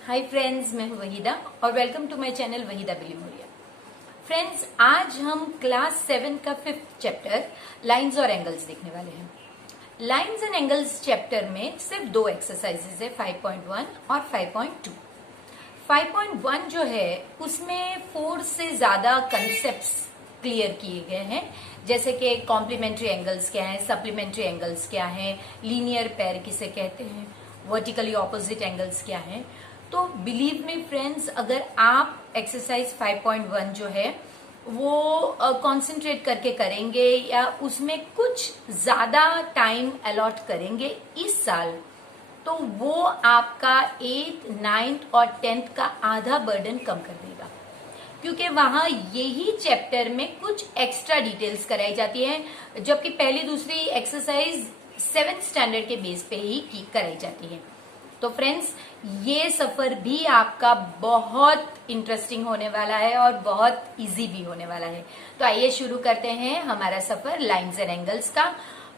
Hi friends, मैं हूं वहीदा और welcome to my channel Waheeda Bilimoria. Friends, आज हम क्लास 7 का 5th चैप्टर लाइंस और एंगल्स देखने वाले हैं। लाइंस एंड एंगल्स चैप्टर में सिर्फ दो एक्सरसाइजेज है, 5.1 और 5.2। 5.1 जो है उसमें 4 से ज्यादा कंसेप्ट्स क्लियर किए गए हैं, जैसे कि कॉम्प्लीमेंट्री एंगल्स क्या है, सप्लीमेंट्री एंगल्स क्या है, लीनियर पेयर किसे कहते हैं, वर्टिकली ऑपोजिट एंगल्स क्या है। तो बिलीव मी फ्रेंड्स, अगर आप एक्सरसाइज 5.1 जो है वो कंसंट्रेट करके करेंगे या उसमें कुछ ज्यादा टाइम अलॉट करेंगे इस साल, तो वो आपका 8th, 9th और 10th का आधा बर्डन कम कर देगा, क्योंकि वहां यही चैप्टर में कुछ एक्स्ट्रा डिटेल्स कराई जाती है, जबकि पहली दूसरी एक्सरसाइज 7th स्टैंडर्ड के बेस पे ही कराई जाती है। तो फ्रेंड्स, ये सफर भी आपका बहुत इंटरेस्टिंग होने वाला है और बहुत इजी भी होने वाला है। तो आइए शुरू करते हैं हमारा सफर लाइंस एंड एंगल्स का।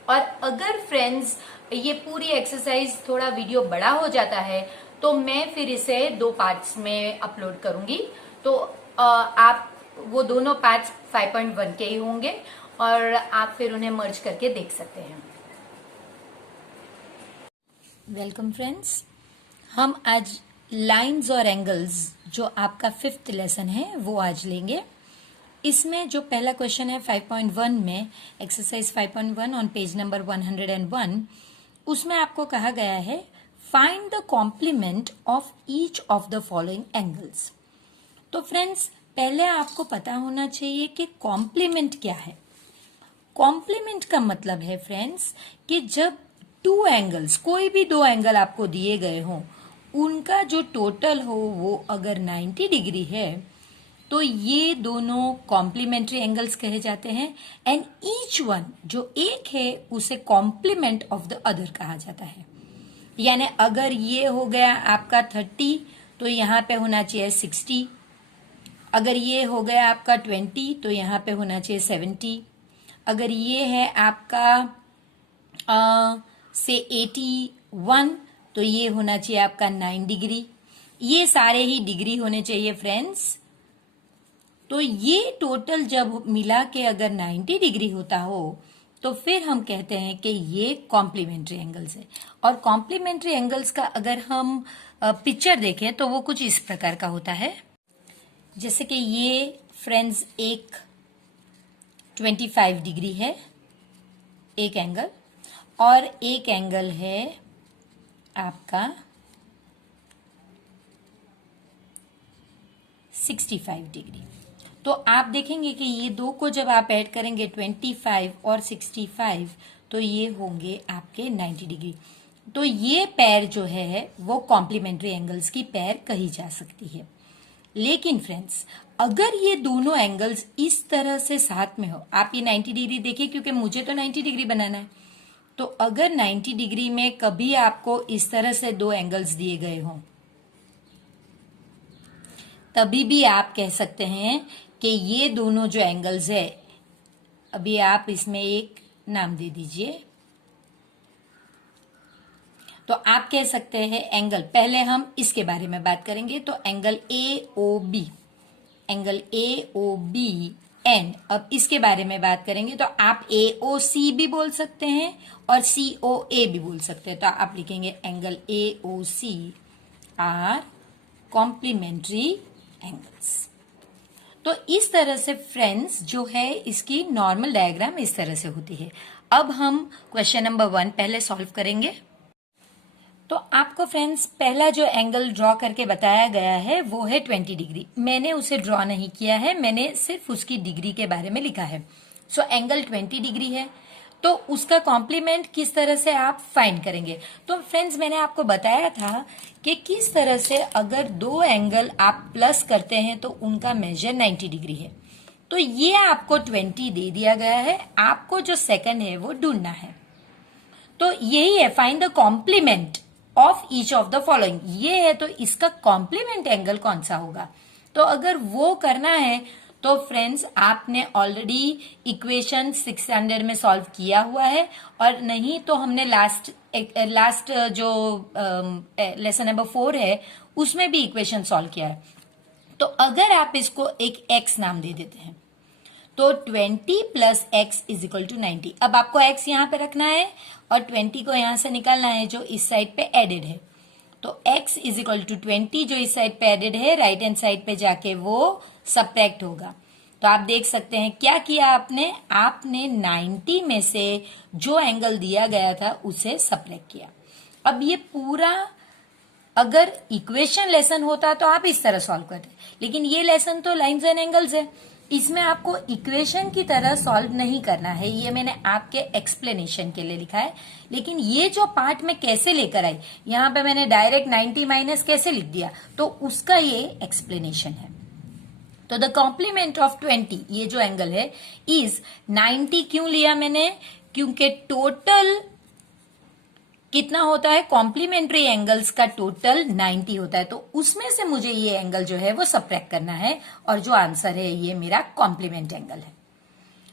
और अगर फ्रेंड्स ये पूरी एक्सरसाइज थोड़ा वीडियो बड़ा हो जाता है तो मैं फिर इसे 2 पार्ट्स में अपलोड करूंगी, तो आप वो दोनों पार्ट्स 5.1 के ही होंगे और आप फिर उन्हें मर्ज करके देख सकते हैं। वेलकम फ्रेंड्स, हम आज लाइंस और एंगल्स जो आपका 5th लेसन है वो आज लेंगे। इसमें जो पहला क्वेश्चन है 5.1 में, एक्सरसाइज 5.1 ऑन पेज नंबर 101, उसमें आपको कहा गया है find the complement of each of the following angles. तो फ्रेंड्स, पहले आपको पता होना चाहिए कि कॉम्प्लीमेंट क्या है। कॉम्प्लीमेंट का मतलब है फ्रेंड्स कि जब 2 एंगल्स, कोई भी 2 एंगल आपको दिए गए हों, उनका जो टोटल हो वो अगर 90 डिग्री है तो ये दोनों कॉम्प्लीमेंट्री एंगल्स कहे जाते हैं। एंड ईच वन, जो एक है, उसे कॉम्प्लीमेंट ऑफ द अदर कहा जाता है। यानी अगर ये हो गया आपका 30 तो यहाँ पे होना चाहिए 60, अगर ये हो गया आपका 20 तो यहाँ पे होना चाहिए 70, अगर ये है आपका से 81 तो ये होना चाहिए आपका 9 डिग्री। ये सारे ही डिग्री होने चाहिए फ्रेंड्स। तो ये टोटल जब मिला के अगर 90 डिग्री होता हो तो फिर हम कहते हैं कि ये कॉम्प्लीमेंट्री एंगल्स है। और कॉम्प्लीमेंट्री एंगल्स का अगर हम पिक्चर देखें तो वो कुछ इस प्रकार का होता है, जैसे कि ये फ्रेंड्स एक 25 डिग्री है एक एंगल, और एक एंगल है आपका 65 डिग्री। तो आप देखेंगे कि ये दो को जब आप ऐड करेंगे 25 और 65 तो ये होंगे आपके 90 डिग्री। तो ये पैर जो है वो कॉम्प्लीमेंट्री एंगल्स की पैर कही जा सकती है। लेकिन फ्रेंड्स, अगर ये दोनों एंगल्स इस तरह से साथ में हो, आप ये 90 डिग्री देखिए, क्योंकि मुझे तो 90 डिग्री बनाना है, तो अगर 90 डिग्री में कभी आपको इस तरह से 2 एंगल्स दिए गए हों, तभी भी आप कह सकते हैं कि ये दोनों जो एंगल्स है, अभी आप इसमें एक नाम दे दीजिए, तो आप कह सकते हैं एंगल, पहले हम इसके बारे में बात करेंगे, तो angle AOB, angle AOB and अब इसके बारे में बात करेंगे तो आप AOC भी बोल सकते हैं और COA भी बोल सकते हैं। तो आप लिखेंगे angle AOC are complementary angles. तो इस तरह से फ्रेंड्स जो है इसकी नॉर्मल डायग्राम इस तरह से होती है। अब हम क्वेश्चन नंबर 1 पहले सॉल्व करेंगे। तो आपको फ्रेंड्स पहला जो एंगल ड्रॉ करके बताया गया है वो है 20 डिग्री। मैंने उसे ड्रॉ नहीं किया है, मैंने सिर्फ उसकी डिग्री के बारे में लिखा है। सो एंगल 20 डिग्री है, तो उसका कॉम्प्लीमेंट किस तरह से आप फाइंड करेंगे। तो फ्रेंड्स, मैंने आपको बताया था कि किस तरह से अगर 2 एंगल आप प्लस करते हैं तो उनका मेजर 90 डिग्री है। तो ये आपको 20 दे दिया गया है, आपको जो सेकंड है वो ढूंढना है। तो यही है, find the complement of each of the following. ये है तो इसका कॉम्प्लीमेंट एंगल कौन सा होगा। तो अगर वो करना है तो फ्रेंड्स आपने ऑलरेडी इक्वेशन 600 में सॉल्व किया हुआ है, और नहीं तो हमने लास्ट जो लेसन नंबर 4 है उसमें भी इक्वेशन सॉल्व किया है। तो अगर आप इसको एक x नाम दे देते हैं तो 20 plus x is equal to 90। अब आपको x यहां पे रखना है और 20 को यहां से निकालना है जो इस साइड पे एडेड है। तो x इज इक्वल टू 20 जो इस साइड पे एडेड है, राइट हैंड साइड पे जाके वो सब्ट्रैक्ट होगा। तो आप देख सकते हैं क्या किया आपने 90 में से जो एंगल दिया गया था उसे सब्ट्रैक्ट किया। अब ये पूरा अगर इक्वेशन लेसन होता तो आप इस तरह सॉल्व करते, लेकिन ये लेसन तो लाइंस एंड एंगल्स है, इसमें आपको इक्वेशन की तरह सॉल्व नहीं करना है। ये मैंने आपके एक्सप्लेनेशन के लिए लिखा है, लेकिन ये जो पार्ट मैं कैसे लेकर आई, यहां पे मैंने डायरेक्ट 90 माइनस कैसे लिख दिया, तो उसका ये एक्सप्लेनेशन है। तो द कॉम्प्लीमेंट ऑफ 20, ये जो एंगल है, इज 90। क्यों लिया मैंने? क्योंकि टोटल कितना होता है, कॉम्प्लीमेंट्री एंगल्स का टोटल 90 होता है, तो उसमें से मुझे ये एंगल जो है वो सब्ट्रैक्ट करना है, और जो आंसर है ये मेरा कॉम्प्लीमेंट एंगल है।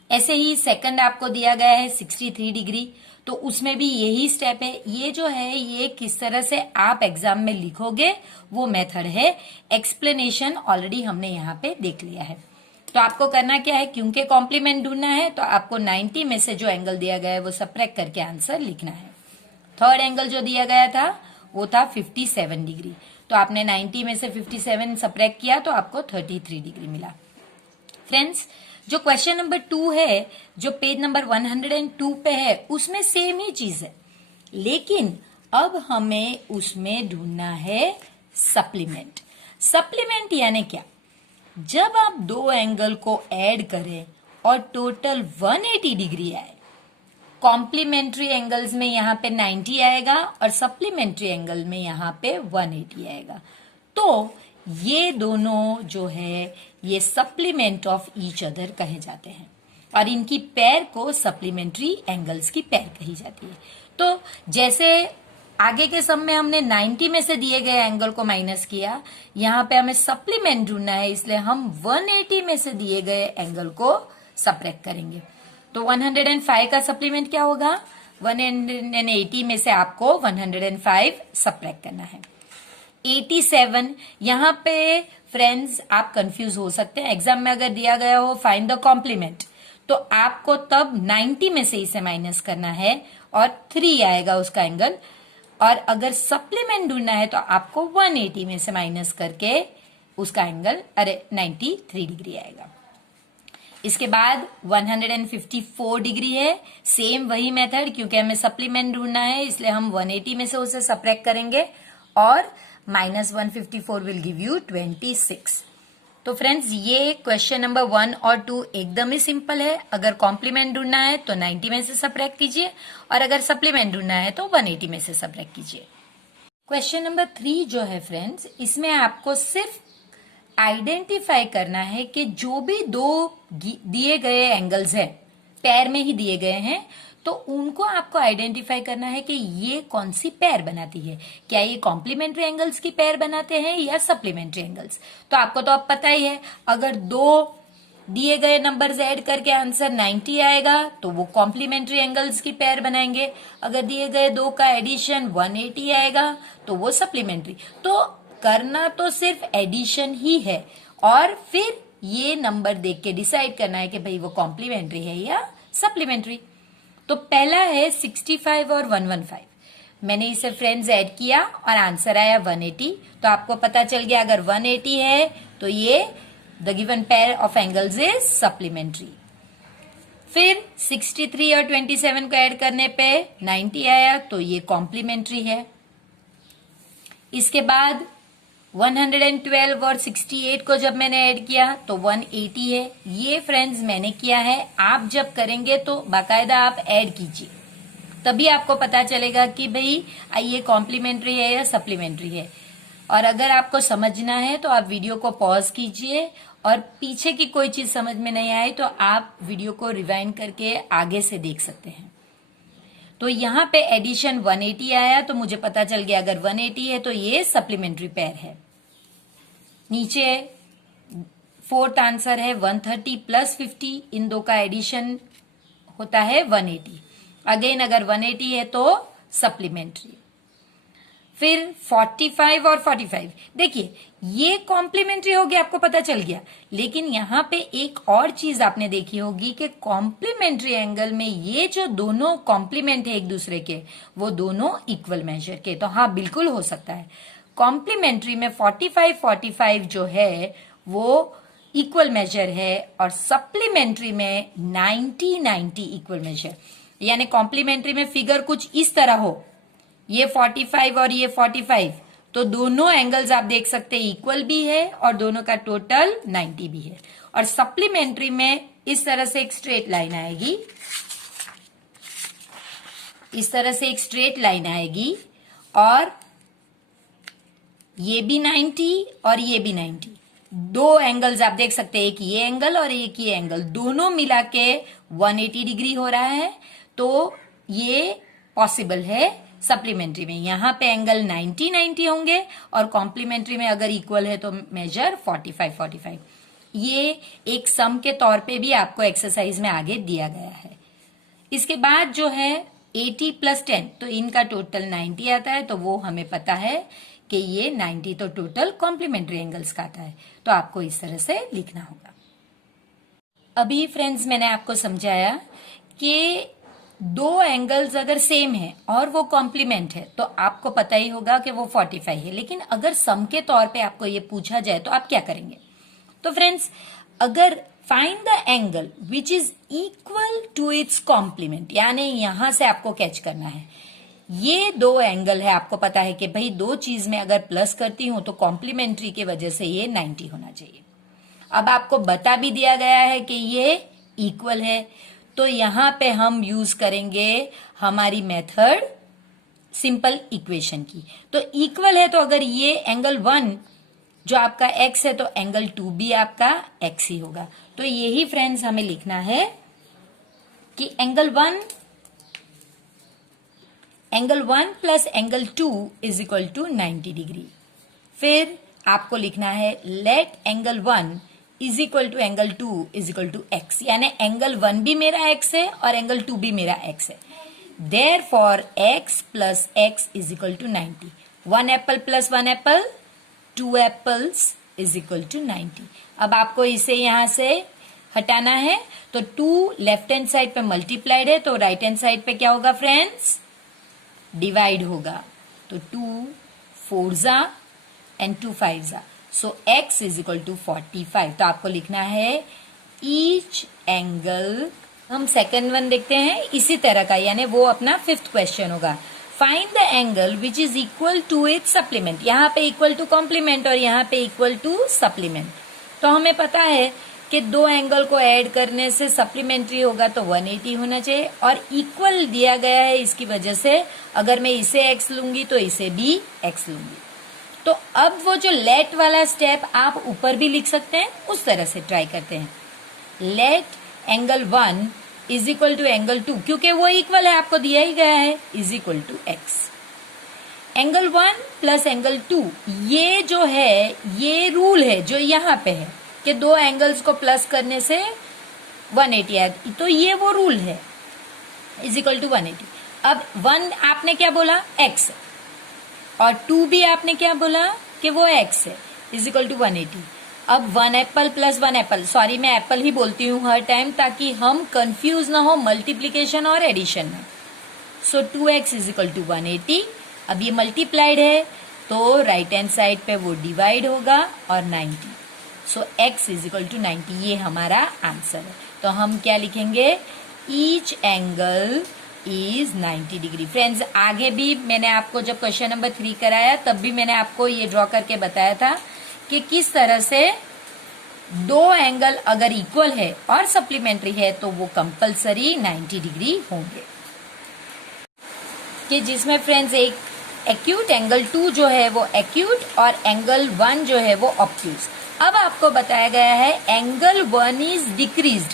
ऐसे ही सेकंड आपको दिया गया है 63 डिग्री, तो उसमें भी यही स्टेप है। ये जो है ये किस तरह से आप एग्जाम में लिखोगे वो मेथड है, एक्सप्लेनेशन ऑलरेडी हमने यहाँ पे देख लिया है। तो आपको करना क्या है, क्योंकि कॉम्प्लीमेंट ढूंढना है तो आपको 90 में से जो एंगल दिया गया है वो सब्ट्रैक्ट करके आंसर लिखना है। थर्ड एंगल जो दिया गया था वो था 57 डिग्री, तो आपने 90 में से 57 सब्ट्रैक्ट किया तो आपको 33 डिग्री मिला। फ्रेंड्स, जो क्वेश्चन नंबर 2 है जो पेज नंबर 102 पे है उसमें सेम ही चीज है, लेकिन अब हमें उसमें ढूंढना है सप्लीमेंट। सप्लीमेंट यानी क्या? जब आप दो एंगल को ऐड करें और टोटल 180 डिग्री आए, कॉम्प्लीमेंट्री एंगल्स में यहां पे 90 आएगा और सप्लीमेंट्री एंगल में यहां पे 180 आएगा, तो ये दोनों जो है ये सप्लीमेंट ऑफ ईच अदर कहे जाते हैं, और इनकी पेयर को सप्लीमेंट्री एंगल्स की पेयर कही जाती है। तो जैसे आगे के सम में हमने 90 में से दिए गए एंगल को माइनस किया, यहाँ पे हमें सप्लीमेंट ढूंढना है, इसलिए हम 180 में से दिए गए एंगल को सब्ट्रैक्ट करेंगे। तो 105 का सप्लीमेंट क्या होगा? 180 में से आपको 105 सब्ट्रैक्ट करना है। 87, यहाँ पे फ्रेंड्स आप कंफ्यूज हो सकते हैं, एग्जाम में अगर दिया गया हो फाइंड द कॉम्प्लीमेंट, तो आपको तब 90 में से इसे माइनस करना है और 3 आएगा उसका एंगल, और अगर सप्लीमेंट ढूंढना है तो आपको 180 में से माइनस करके उसका एंगल 93 डिग्री आएगा। इसके बाद 154 डिग्री है, सेम वही मेथड, क्योंकि हमें सप्लीमेंट ढूंढना है इसलिए हम 180 में से उसे सब्ट्रैक्ट करेंगे और माइनस 154 विल गिव यू 26। तो फ्रेंड्स, ये क्वेश्चन नंबर 1 और 2 एकदम ही सिंपल है। अगर कॉम्प्लीमेंट ढूंढना है तो 90 में से सब्ट्रैक्ट कीजिए, और अगर सप्लीमेंट ढूंढना है तो 180 में से सब्ट्रैक्ट कीजिए। क्वेश्चन नंबर 3 जो है फ्रेंड्स, इसमें आपको सिर्फ आइडेंटिफाई करना है कि जो भी दो दिए गए एंगल्स हैं, पेयर में ही दिए गए हैं, तो उनको आपको आइडेंटिफाई करना है कि ये कौन सी पेयर बनाती है। क्या ये कॉम्प्लीमेंट्री एंगल्स की पेयर बनाते हैं या सप्लीमेंट्री एंगल्स? तो आपको तो अब पता ही है, अगर दो दिए गए नंबर्स ऐड करके आंसर 90 आएगा तो वो कॉम्प्लीमेंट्री एंगल्स की पेयर बनाएंगे, अगर दिए गए दो का एडिशन 180 आएगा तो वो सप्लीमेंट्री। तो करना तो सिर्फ एडिशन ही है, और फिर ये नंबर देख के डिसाइड करना है कि भाई वो कॉम्प्लीमेंट्री है या सप्लीमेंट्री। तो पहला है 65 और 115, मैंने इसे फ्रेंड्स ऐड किया और आंसर आया 180। तो आपको पता चल गया अगर 180 है तो ये the given pair of angles is supplementary. फिर 63 और 27 को ऐड करने पे 90 आया तो ये कॉम्प्लीमेंट्री है। इसके बाद 112 और 68 को जब मैंने ऐड किया तो 180 है। ये फ्रेंड्स मैंने किया है, आप जब करेंगे तो बाकायदा आप ऐड कीजिए, तभी आपको पता चलेगा कि भाई ये कॉम्प्लीमेंट्री है या सप्लीमेंट्री है। और अगर आपको समझना है तो आप वीडियो को पॉज कीजिए, और पीछे की कोई चीज समझ में नहीं आई तो आप वीडियो को रिवाइंड करके आगे से देख सकते हैं। तो यहाँ पे एडिशन 180 आया तो मुझे पता चल गया अगर 180 है तो ये सप्लीमेंट्री पेयर है। नीचे फोर्थ आंसर है 130 प्लस 50, इन दो का एडिशन होता है 180। अगेन अगर 180 है तो सप्लीमेंट्री। फिर 45 और 45, देखिए ये कॉम्प्लीमेंट्री हो गया, आपको पता चल गया। लेकिन यहां पे एक और चीज आपने देखी होगी कि कॉम्प्लीमेंट्री एंगल में ये जो दोनों कॉम्प्लीमेंट है एक दूसरे के, वो दोनों इक्वल मेजर के। तो हाँ, बिल्कुल हो सकता है। कॉम्प्लीमेंट्री में 45 जो है वो इक्वल मेजर है, और सप्लीमेंट्री में 90 इक्वल मेजर। यानी कॉम्प्लीमेंट्री में फिगर कुछ इस तरह हो, ये 45 और ये 45, तो दोनों एंगल्स आप देख सकते हैं इक्वल भी है और दोनों का टोटल 90 भी है। और सप्लीमेंट्री में इस तरह से एक स्ट्रेट लाइन आएगी, इस तरह से एक स्ट्रेट लाइन आएगी, और ये भी 90 और ये भी 90। दो एंगल्स आप देख सकते हैं, एक ये एंगल और एक ये एंगल, दोनों मिला के 180 डिग्री हो रहा है। तो ये पॉसिबल है सप्लीमेंट्री में। यहां पे एंगल 90 होंगे, और कॉम्प्लीमेंट्री में अगर इक्वल है तो मेजर 45। ये एक सम के तौर पे भी आपको एक्सरसाइज में आगे दिया गया है। इसके बाद जो है 80 प्लस 10, तो इनका टोटल 90 आता है। तो वो हमें पता है कि ये 90 तो टोटल कॉम्प्लीमेंट्री एंगल्स का आता है। तो आपको इस तरह से लिखना होगा। अभी फ्रेंड्स मैंने आपको समझाया कि दो एंगल्स अगर सेम है और वो कॉम्प्लीमेंट है तो आपको पता ही होगा कि वो 45 है। लेकिन अगर सम के तौर पे आपको ये पूछा जाए तो आप क्या करेंगे? तो फ्रेंड्स, अगर find the angle which is equal to its complement, यानी यहां से आपको कैच करना है। ये दो एंगल है, आपको पता है कि भाई दो चीज में अगर प्लस करती हूं तो कॉम्प्लीमेंट्री की वजह से ये 90 होना चाहिए। अब आपको बता भी दिया गया है कि ये इक्वल है, तो यहां पे हम यूज करेंगे हमारी मेथड सिंपल इक्वेशन की। तो इक्वल है तो अगर ये एंगल 1 जो आपका x है तो एंगल 2 भी आपका x ही होगा। तो यही फ्रेंड्स हमें लिखना है कि angle 1 plus angle 2 is equal to 90 degree. फिर आपको लिखना है let angle 1 is equal to angle 2 is equal to x, यानी एंगल 1 भी मेरा x है और एंगल 2 भी मेरा x है। Therefore x plus x is equal to 90। 1 apple plus 1 apple, 2 apples is equal to 90। अब आपको इसे यहां से हटाना है, तो 2 लेफ्ट हैंड साइड पे मल्टीप्लाइड है, तो राइट हैंड साइड पे क्या होगा फ्रेंड्स? डिवाइड होगा। तो 2 4 जा एंड 2 5 जा, सो x इज इक्वल टू 45। तो आपको लिखना है ईच एंगल। हम सेकेंड वन देखते हैं इसी तरह का, यानी वो अपना 5th क्वेश्चन होगा। Find the angle which is equal to its supplement. यहाँ पे इक्वल टू कॉम्प्लीमेंट और यहाँ पे इक्वल टू सप्लीमेंट। तो हमें पता है कि दो एंगल को ऐड करने से सप्लीमेंट्री होगा तो 180 होना चाहिए, और इक्वल दिया गया है इसकी वजह से अगर मैं इसे x लूंगी तो इसे भी x लूंगी। तो अब वो जो लेट वाला स्टेप आप ऊपर भी लिख सकते हैं, उस तरह से ट्राई करते हैं। Let angle 1 is equal to angle 2, क्योंकि वो इक्वल है, आपको दिया ही गया है, is equal to x। Angle 1 plus angle 2, ये जो है ये रूल है जो यहाँ पे है कि दो एंगल्स को प्लस करने से 180 आए, तो ये वो रूल है, इज इक्वल टू 180। अब 1 आपने क्या बोला? x, और 2 भी आपने क्या बोला कि वो x है, इज इक्वल टू 180। अब 1 एप्पल प्लस 1 एप्पल, सॉरी मैं एप्पल ही बोलती हूँ हर टाइम ताकि हम कंफ्यूज ना हो मल्टीप्लीकेशन और एडिशन में। सो 2x इज इक्वल टू 180। अब ये मल्टीप्लाइड है तो राइट हैंड साइड पे वो डिवाइड होगा और 90। सो x इज इक्वल टू 90, ये हमारा आंसर है। तो हम क्या लिखेंगे? Each angle is 90 degree. Friends, आगे भी मैंने आपको जब क्वेश्चन नंबर 3 कराया तब भी मैंने आपको ये ड्रॉ करके बताया था कि किस तरह से दो एंगल अगर इक्वल है और सप्लीमेंट्री है तो वो कंपलसरी 90 डिग्री होंगे, कि जिसमें फ्रेंड्स एक एक्यूट एंगल 2 जो है वो एक्यूट और एंगल 1 जो है वो ऑब्ट्यूज। अब आपको बताया गया है एंगल 1 इज डिक्रीज्ड,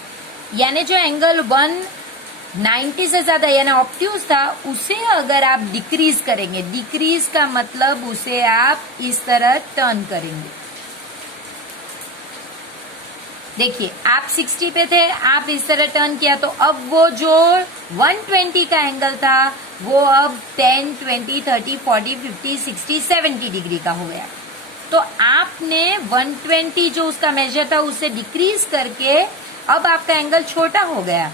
यानी जो एंगल 1 90 से ज्यादा यानी ऑब्ट्यूज था उसे अगर आप डिक्रीज करेंगे, डिक्रीज का मतलब उसे आप इस तरह टर्न करेंगे। देखिए आप 60 पे थे, आप इस तरह टर्न किया तो अब वो जो 120 का एंगल था वो अब 10, 20, 30, 40, 50, 60, 70 डिग्री का हो गया। तो आपने 120 जो उसका मेजर था उससे डिक्रीज करके अब आपका एंगल छोटा हो गया।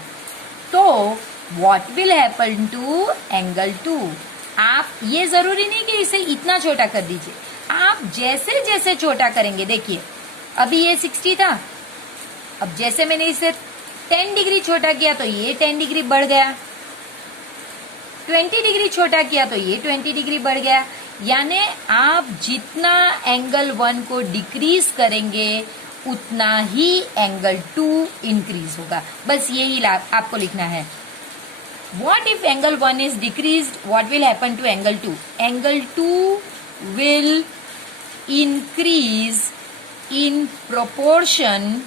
तो what will happen to angle 2? आप ये जरूरी नहीं कि इसे इतना छोटा कर दीजिए, आप जैसे जैसे छोटा करेंगे, देखिए अभी ये 60 था, अब जैसे मैंने इसे 10 डिग्री छोटा किया तो ये 10 डिग्री बढ़ गया, 20 डिग्री छोटा किया तो ये 20 डिग्री बढ़ गया। यानी आप जितना एंगल 1 को डिक्रीज करेंगे उतना ही एंगल 2 इंक्रीज होगा। बस यही आपको लिखना है। What if angle 1 is decreased? What will happen to angle 2? Angle 2 will increase in proportion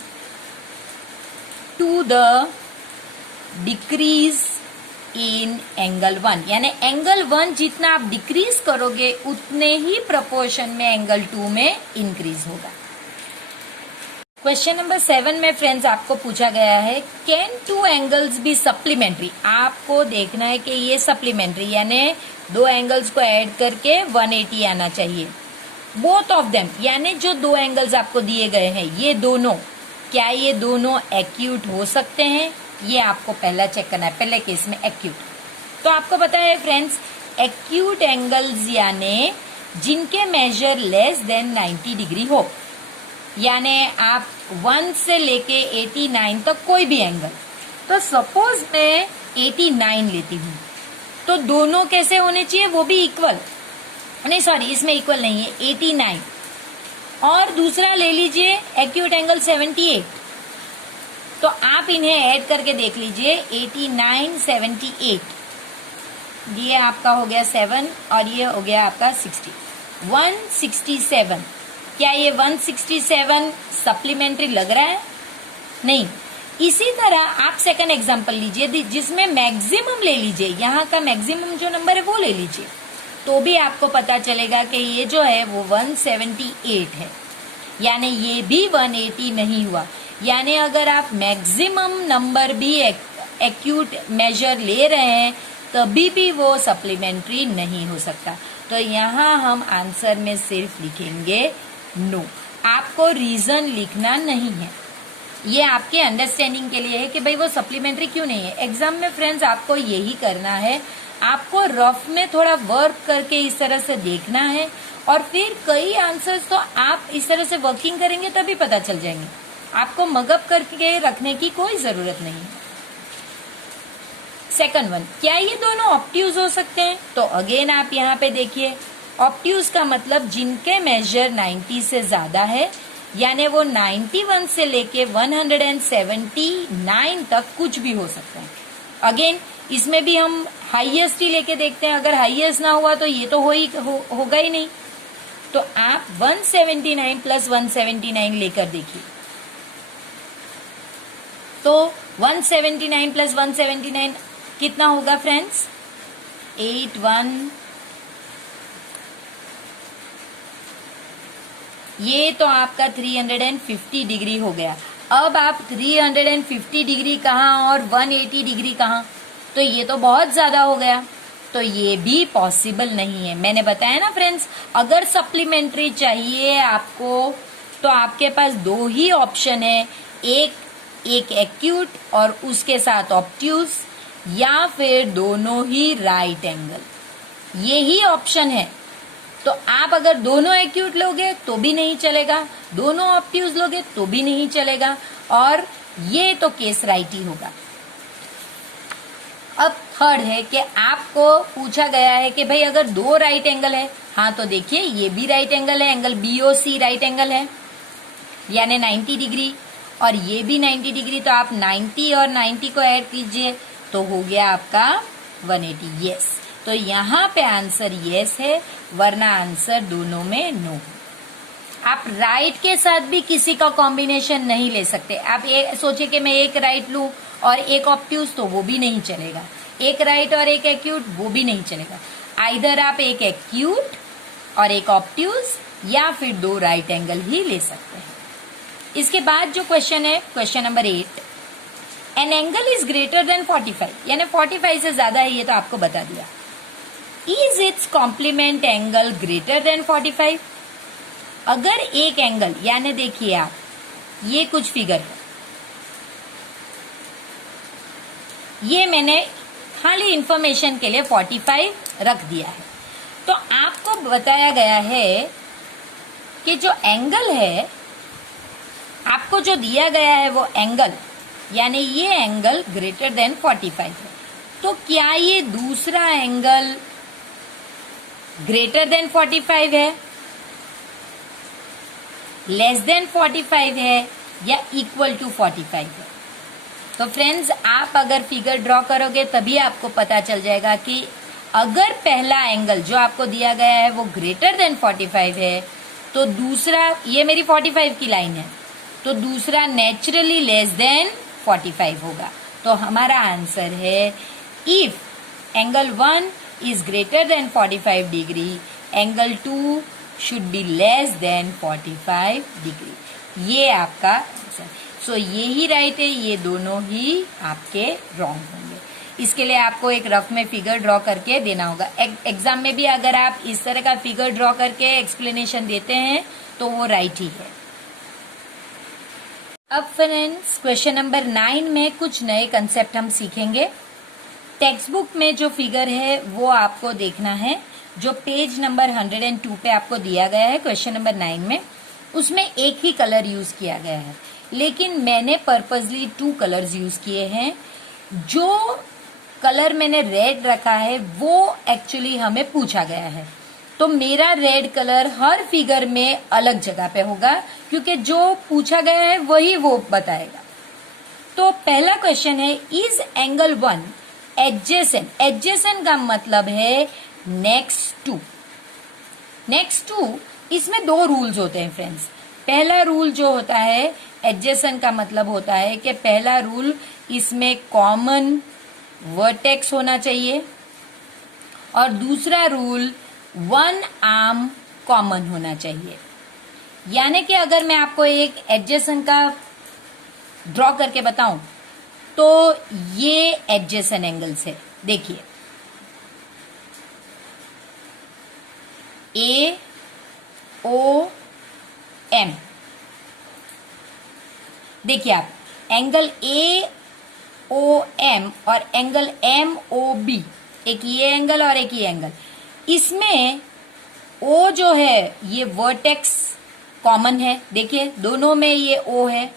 to the decrease in angle 1. यानी angle 1 जितना आप डिक्रीज करोगे उतने ही प्रोपोर्शन में angle 2 में इंक्रीज होगा। क्वेश्चन नंबर 7 में फ्रेंड्स आपको पूछा गया है कैन 2 एंगल्स बी सप्लीमेंट्री। आपको देखना है कि ये सप्लीमेंट्री यानी 2 एंगल्स को ऐड करके 180 आना चाहिए। बोथ ऑफ देम यानी जो 2 एंगल्स आपको दिए गए हैं ये दोनों, क्या ये दोनों एक्यूट हो सकते हैं? ये आपको पहला चेक करना है, पहले केस में एक्यूट। तो आपको पता है फ्रेंड्स एक्यूट एंगल्स यानी जिनके मेजर लेस देन 90 डिग्री हो, यानी आप 1 से लेके 89 तक कोई भी एंगल। तो सपोज मैं 89 लेती हूँ तो दोनों कैसे होने चाहिए? वो भी इक्वल, नहीं सॉरी इसमें इक्वल नहीं है, 89। और दूसरा ले लीजिए एक्यूट एंगल 78, तो आप इन्हें ऐड करके देख लीजिए 89, 78, ये आपका हो गया 7 और ये हो गया आपका 60, 167। क्या ये 167 सप्लीमेंट्री लग रहा है? नहीं। इसी तरह आप सेकंड एग्जांपल लीजिए जिसमें मैक्सिमम ले लीजिए, यहाँ का मैक्सिमम जो नंबर है वो ले लीजिए, तो भी आपको पता चलेगा कि ये जो है वो 178 है, यानी ये भी 180 नहीं हुआ। यानी अगर आप मैक्सिमम नंबर भी एक्यूट मेजर ले रहे हैं तभी भी वो सप्लीमेंट्री नहीं हो सकता। तो यहाँ हम आंसर में सिर्फ लिखेंगे नो। आपको रीजन लिखना नहीं है, ये आपके अंडरस्टैंडिंग के लिए है कि भाई वो सप्लीमेंट्री क्यों नहीं है। एग्जाम में फ्रेंड्स आपको यही करना है, आपको रफ में थोड़ा वर्क करके इस तरह से देखना है और फिर कई आंसर्स तो आप इस तरह से वर्किंग करेंगे तभी पता चल जाएंगे, आपको मगअप करके रखने की कोई जरूरत नहीं है। सेकंड वन, क्या ये दोनों ऑब्ट्यूज हो सकते हैं? तो अगेन आप यहाँ पे देखिए ऑब्ट्यूज का मतलब जिनके मेजर 90 से ज्यादा है, यानी वो 91 से लेके 179 तक कुछ भी हो सकता है। अगेन इसमें भी हम हाईएस्ट ही लेके देखते हैं, अगर हाईएस्ट ना हुआ तो ये तो होगा ही नहीं। तो आप 179 प्लस 179 लेकर देखिए, तो 179 प्लस 179 कितना होगा फ्रेंड्स? 81। ये तो आपका 350 डिग्री हो गया। अब आप 350 डिग्री कहाँ और 180 डिग्री कहाँ? तो ये तो बहुत ज्यादा हो गया, तो ये भी पॉसिबल नहीं है। मैंने बताया ना फ्रेंड्स, अगर सप्लीमेंट्री चाहिए आपको तो आपके पास दो ही ऑप्शन है, एक एक्यूट और उसके साथ ऑब्ट्यूज, या फिर दोनों ही राइट एंगल, ये ही ऑप्शन है। तो आप अगर दोनों एक्यूट लोगे तो भी नहीं चलेगा, दोनों ऑब्ट्यूज लोगे तो भी नहीं चलेगा, और ये तो केस राइट ही होगा। अब थर्ड है कि आपको पूछा गया है कि भाई अगर दो राइट एंगल है, हाँ तो देखिए ये भी राइट एंगल है, एंगल BOC राइट एंगल है यानी 90 डिग्री, और ये भी 90 डिग्री, तो आप 90 और 90 को ऐड कीजिए तो हो गया आपका 180। यस, तो यहाँ पे आंसर यस है, वरना आंसर दोनों में नो। आप राइट के साथ भी किसी का कॉम्बिनेशन नहीं ले सकते। आप ये सोचिए कि मैं एक राइट लूं और एक ऑब्ट्यूज, तो वो भी नहीं चलेगा। एक राइट और एक एक्यूट, वो भी नहीं चलेगा। आइदर आप एक एक्यूट और एक ऑब्ट्यूज या फिर दो राइट एंगल ही ले सकते हैं। इसके बाद जो क्वेश्चन है, question number 8, an angle is greater than 45, यानी 45 से ज्यादा है, ये तो आपको बता दिया। Is its complement angle greater than 45? अगर एक एंगल, यानी देखिए आप, ये कुछ फिगर है, ये मैंने खाली इंफॉर्मेशन के लिए 45 रख दिया है, तो आपको बताया गया है कि जो एंगल है, आपको जो दिया गया है वो एंगल, यानी ये एंगल ग्रेटर देन 45 है। तो क्या ये दूसरा एंगल ग्रेटर देन 45 है, लेस देन 45 है, या इक्वल टू 45 है? तो फ्रेंड्स, आप अगर फिगर ड्रॉ करोगे तभी आपको पता चल जाएगा कि अगर पहला एंगल जो आपको दिया गया है वो ग्रेटर देन 45 है, तो दूसरा, ये मेरी 45 की लाइन है, तो दूसरा नेचुरली लेस देन 45 होगा। तो हमारा आंसर है, if angle 1 is greater than 45 degree, angle 2 should be less than 45 degree. ये आपका आंसर। सो ये ही राइट है, ये दोनों ही आपके रॉन्ग होंगे। इसके लिए आपको एक रफ में फिगर ड्रॉ करके देना होगा। एग्जाम में भी अगर आप इस तरह का फिगर ड्रॉ करके एक्सप्लेनेशन देते हैं तो वो राइट ही है। अब फ्रेंड्स, क्वेश्चन नंबर 9 में कुछ नए कंसेप्ट हम सीखेंगे। टेक्स्ट बुक में जो फिगर है वो आपको देखना है, जो पेज नंबर 102 पे आपको दिया गया है क्वेश्चन नंबर 9 में, उसमें एक ही कलर यूज किया गया है, लेकिन मैंने पर्पसली 2 कलर्स यूज किए हैं। जो कलर मैंने रेड रखा है वो एक्चुअली हमें पूछा गया है, तो मेरा रेड कलर हर फिगर में अलग जगह पे होगा, क्योंकि जो पूछा गया है वही वो बताएगा। तो पहला क्वेश्चन है, इज एंगल 1 एडजेसेंट? एडजेसेंट का मतलब है नेक्स्ट टू। नेक्स्ट टू, इसमें 2 रूल्स होते हैं फ्रेंड्स। पहला रूल जो होता है एडजेसेंट का मतलब होता है कि पहला रूल, इसमें कॉमन वर्टेक्स होना चाहिए, और दूसरा रूल 1 आर्म कॉमन होना चाहिए। यानी कि अगर मैं आपको एक एडजेसेंट का ड्रॉ करके बताऊं तो ये एडजेसेंट एंगल्स है। देखिए, ए ओ एम, देखिए आप, एंगल ए ओ एम और एंगल एम ओ बी, एक ये एंगल और एक ये एंगल, इसमें ओ जो है ये वर्टेक्स कॉमन है, देखिए दोनों में ये ओ है।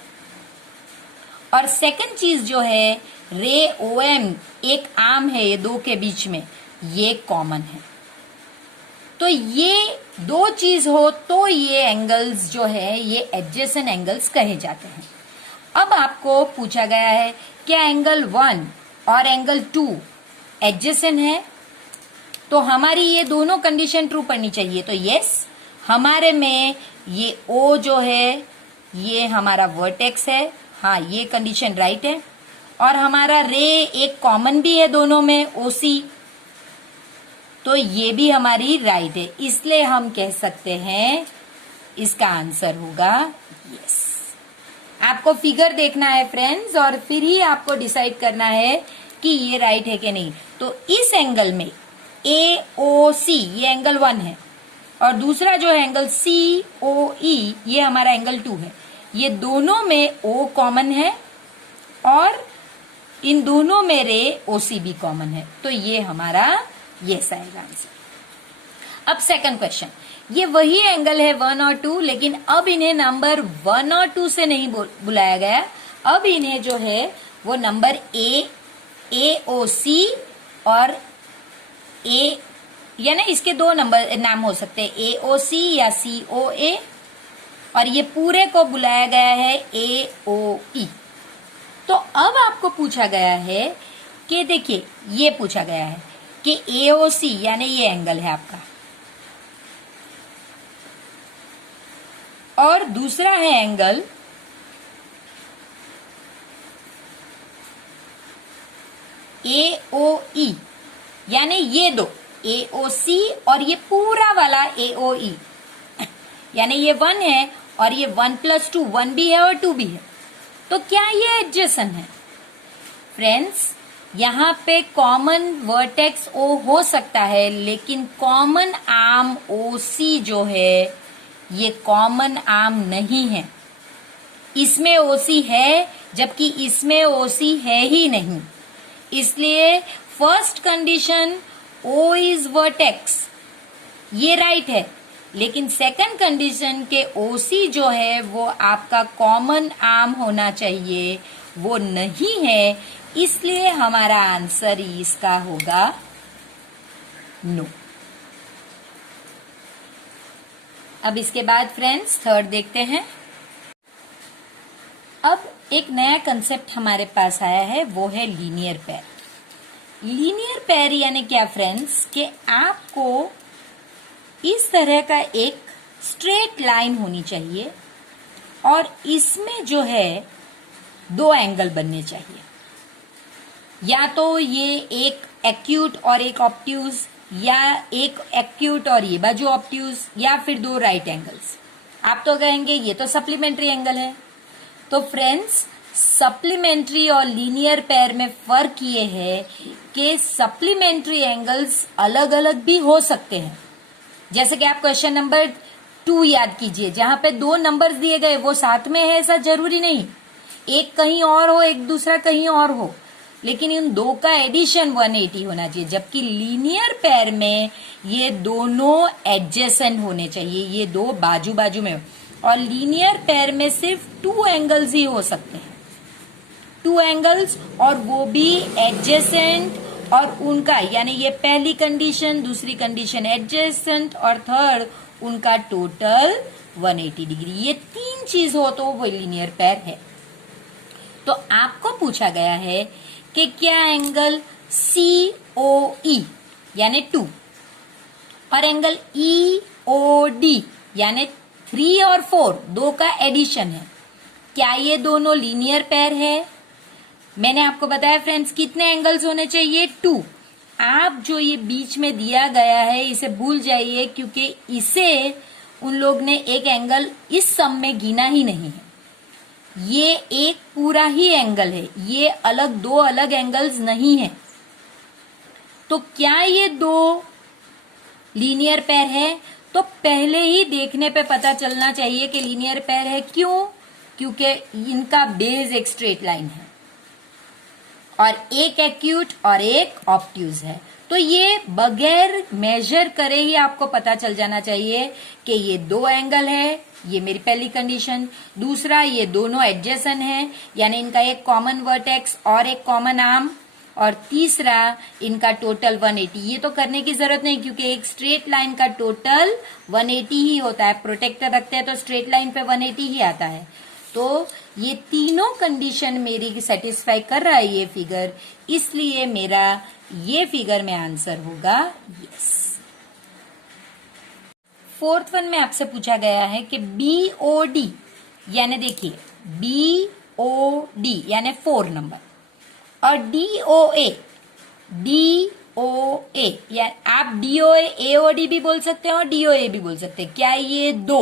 और सेकंड चीज जो है, रे ओ एम, एक आर्म है ये 2 के बीच में, ये कॉमन है। तो ये 2 चीज हो तो ये एंगल्स जो है ये एडजेसेंट एंगल्स कहे जाते हैं। अब आपको पूछा गया है क्या एंगल 1 और एंगल 2 एडजेसेंट है, तो हमारी ये दोनों कंडीशन ट्रू पड़नी चाहिए। तो यस, हमारे में ये ओ जो है ये हमारा वर्टेक्स है, हाँ ये कंडीशन राइट है, और हमारा रे एक कॉमन भी है दोनों में, ओसी, तो ये भी हमारी राइट है। इसलिए हम कह सकते हैं इसका आंसर होगा यस। आपको फिगर देखना है फ्रेंड्स, और फिर ही आपको डिसाइड करना है कि ये राइट है कि नहीं। तो इस एंगल में ए ओ सी, ये एंगल 1 है, और दूसरा जो है एंगल सी ओ ई, ये हमारा एंगल 2 है। ये दोनों में ओ कॉमन है और इन दोनों में रे ओ सी भी कॉमन है, तो ये हमारा यस आएगा आंसर। अब सेकंड क्वेश्चन, ये वही एंगल है 1 और 2, लेकिन अब इन्हें नंबर 1 और 2 से नहीं बुलाया गया। अब इन्हें जो है वो नंबर ए ओ सी और ए, यानी इसके 2 नंबर नाम हो सकते हैं, ए ओ सी या सी ओ ए, और ये पूरे को बुलाया गया है ए ओ ई। तो अब आपको पूछा गया है कि देखिए, ये पूछा गया है कि ए ओ सी यानी ये एंगल है आपका, और दूसरा है एंगल ए ओ ई, यानी ये 2 ए ओ सी और ये पूरा वाला ए ओ ई, यानी ये 1 है और ये 1+2 1 भी है और 2 भी है, तो क्या ये एडजेसेंट है? फ्रेंड्स, यहाँ पे कॉमन वर्टेक्स ओ हो सकता है, लेकिन कॉमन आर्म OC जो है ये कॉमन आर्म नहीं है। इसमें OC है जबकि इसमें OC है ही नहीं, इसलिए first condition O is vertex, ये राइट है, लेकिन सेकंड कंडीशन के OC जो है वो आपका कॉमन आर्म होना चाहिए, वो नहीं है, इसलिए हमारा आंसर इसका होगा नो। अब इसके बाद फ्रेंड्स थर्ड देखते हैं। अब एक नया कंसेप्ट हमारे पास आया है, वो है लीनियर पेयर। लीनियर पेयर यानी क्या फ्रेंड्स, कि आपको इस तरह का एक स्ट्रेट लाइन होनी चाहिए और इसमें जो है दो एंगल बनने चाहिए, या तो ये एक एक्यूट और एक ऑब्ट्यूज, या एक एक्यूट और ये बाजू ऑब्ट्यूज, या फिर दो राइट एंगल्स। आप तो कहेंगे ये तो सप्लीमेंट्री एंगल है। तो फ्रेंड्स, सप्लीमेंट्री और लीनियर पेयर में फर्क ये है कि सप्लीमेंट्री एंगल्स अलग अलग भी हो सकते हैं। जैसे कि आप क्वेश्चन नंबर 2 याद कीजिए, जहां पे दो नंबर्स दिए गए वो साथ में है ऐसा जरूरी नहीं, एक कहीं और हो एक दूसरा कहीं और हो, लेकिन इन दो का एडिशन 180 होना चाहिए। जबकि लीनियर पेयर में ये दोनों एडजेसेंट होने चाहिए, ये दो बाजू बाजू में, और लीनियर पेयर में सिर्फ 2 एंगल्स ही हो सकते हैं, 2 एंगल्स, और वो भी एडजेसेंट, और उनका यानी ये पहली कंडीशन, दूसरी कंडीशन एडजेसेंट, और थर्ड उनका टोटल 180 डिग्री। ये 3 चीज हो तो वो लीनियर पेयर है। तो आपको पूछा गया है कि क्या एंगल COE यानी 2 और एंगल EOD यानी 3 और 4 दो का एडिशन है, क्या ये दोनों लीनियर पेयर है? मैंने आपको बताया फ्रेंड्स कितने एंगल्स होने चाहिए, 2। आप जो ये बीच में दिया गया है इसे भूल जाइए, क्योंकि इसे उन लोग ने एक एंगल इस सम में गिना ही नहीं है। ये एक पूरा ही एंगल है, ये अलग दो अलग एंगल्स नहीं है। तो क्या ये दो लीनियर पेयर है? तो पहले ही देखने पे पता चलना चाहिए कि लीनियर पेयर है। क्यों? क्योंकि इनका बेस एक स्ट्रेट लाइन है और एक एक्यूट और एक ऑब्ट्यूज है। तो ये बगैर मेजर करे ही आपको पता चल जाना चाहिए कि ये दो एंगल है, ये मेरी पहली कंडीशन। दूसरा, ये दोनों एडजेसेंट हैं, यानी इनका एक कॉमन वर्टेक्स और एक कॉमन आर्म। और तीसरा, इनका टोटल 180। ये तो करने की जरूरत नहीं, क्योंकि एक स्ट्रेट लाइन का टोटल 180 ही होता है। प्रोटेक्टर रखते हैं तो स्ट्रेट लाइन पे 180 ही आता है। तो ये तीनों कंडीशन मेरी सेटिस्फाई कर रहा है ये फिगर, इसलिए मेरा ये फिगर में आंसर होगा यस। फोर्थ वन में आपसे पूछा गया है कि BOD यानी देखिए BOD यानी 4 नंबर, और DOA या आप DOA AOD भी बोल सकते हैं और DOA भी बोल सकते हैं। क्या ये दो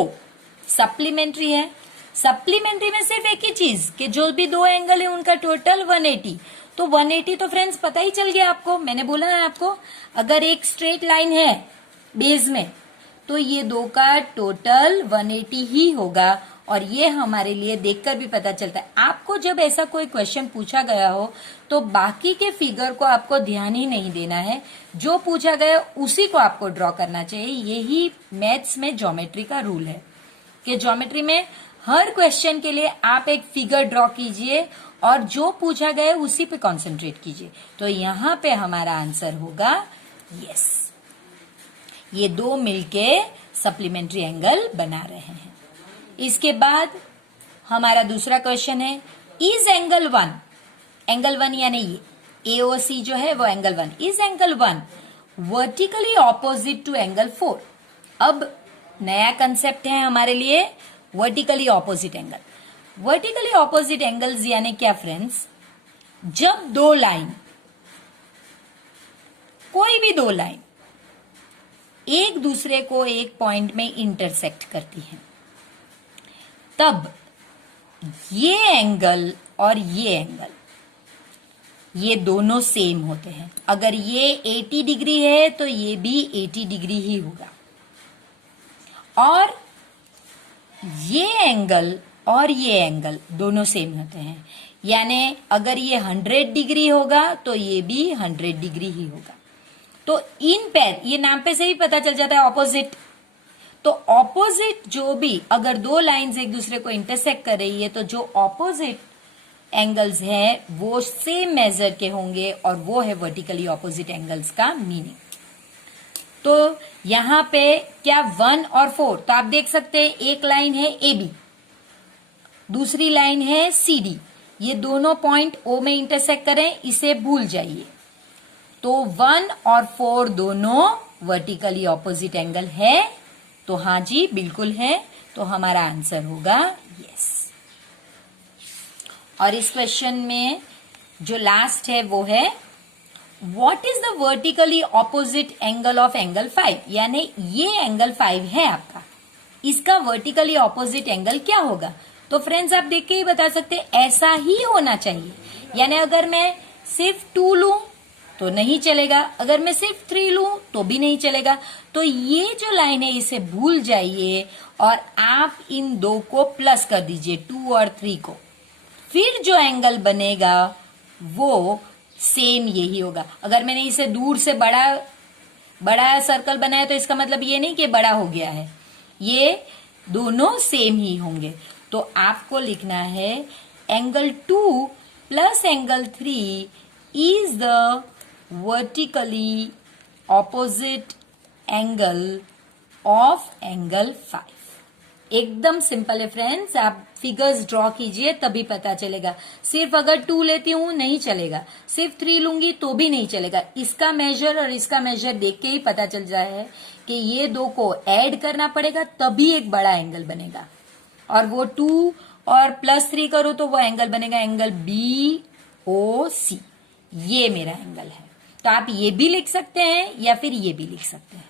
सप्लीमेंट्री है? सप्लीमेंट्री में सिर्फ एक ही चीज कि जो भी दो एंगल है उनका टोटल 180। तो 180 तो फ्रेंड्स पता ही चल गया आपको, मैंने बोला है आपको, अगर एक स्ट्रेट लाइन है बेस में तो ये दो का टोटल 180 ही होगा। और ये हमारे लिए देखकर भी पता चलता है। आपको जब ऐसा कोई क्वेश्चन पूछा गया हो तो बाकी के फिगर को आपको ध्यान ही नहीं देना है, जो पूछा गया उसी को आपको ड्रॉ करना चाहिए। यही मैथ्स में ज्योमेट्री का रूल है कि ज्योमेट्री में हर क्वेश्चन के लिए आप एक फिगर ड्रॉ कीजिए और जो पूछा गया उसी पे कंसंट्रेट कीजिए। तो यहाँ पे हमारा आंसर होगा यस। ये दो मिलके सप्लीमेंट्री एंगल बना रहे हैं। इसके बाद हमारा दूसरा क्वेश्चन है, इज एंगल 1 यानी ये AOC जो है वो angle 1, is angle 1 vertically opposite to angle 4। अब नया कंसेप्ट है हमारे लिए vertically opposite angle. Vertically opposite angles यानी क्या फ्रेंड्स? जब दो लाइन, कोई भी दो लाइन एक दूसरे को एक पॉइंट में इंटरसेक्ट करती हैं, तब ये एंगल और ये एंगल ये दोनों सेम होते हैं। अगर ये 80 डिग्री है तो ये भी 80 डिग्री ही होगा, और ये एंगल और ये एंगल दोनों सेम होते हैं। यानी अगर ये 100 डिग्री होगा तो ये भी 100 डिग्री ही होगा। तो इन पेयर, ये नाम पे से ही पता चल जाता है ऑपोजिट। तो ऑपोजिट जो भी, अगर दो लाइंस एक दूसरे को इंटरसेक्ट कर रही है तो जो ऑपोजिट एंगल्स हैं वो सेम मेजर के होंगे, और वो है वर्टिकली ऑपोजिट एंगल्स का मीनिंग। तो यहां पे क्या 1 और 4, तो आप देख सकते हैं एक लाइन है AB, दूसरी लाइन है CD, ये दोनों पॉइंट O में इंटरसेक्ट करें, इसे भूल जाइए। तो 1 और 4 दोनों वर्टिकली ऑपोजिट एंगल है। तो हाँ जी, बिल्कुल है। तो हमारा आंसर होगा यस। और इस क्वेश्चन में जो लास्ट है वो है what is the vertically opposite angle of angle 5। यानी ये एंगल 5 है आपका, इसका वर्टिकली ऑपोजिट एंगल क्या होगा। तो फ्रेंड्स आप देख के ही बता सकते हैं, ऐसा ही होना चाहिए। यानी अगर मैं सिर्फ 2 लूं तो नहीं चलेगा, अगर मैं सिर्फ 3 लूं तो भी नहीं चलेगा। तो ये जो लाइन है इसे भूल जाइए और आप इन दो को प्लस कर दीजिए, 2 और 3 को। फिर जो एंगल बनेगा वो सेम यही होगा। अगर मैंने इसे दूर से बड़ा सर्कल बनाया तो इसका मतलब ये नहीं कि बड़ा हो गया है, ये दोनों सेम ही होंगे। तो आपको लिखना है angle 2 plus angle 3 is the vertically opposite angle of angle 5। एकदम सिंपल है फ्रेंड्स, आप फिगर्स ड्रॉ कीजिए तभी पता चलेगा। सिर्फ अगर 2 लेती हूं नहीं चलेगा, सिर्फ 3 लूंगी तो भी नहीं चलेगा। इसका मेजर और इसका मेजर देख के ही पता चल जाए है कि ये दो को ऐड करना पड़ेगा तभी एक बड़ा एंगल बनेगा। और वो 2 और प्लस 3 करो तो वो एंगल बनेगा एंगल BOC। ये मेरा एंगल है। तो आप ये भी लिख सकते हैं या फिर ये भी लिख सकते हैं।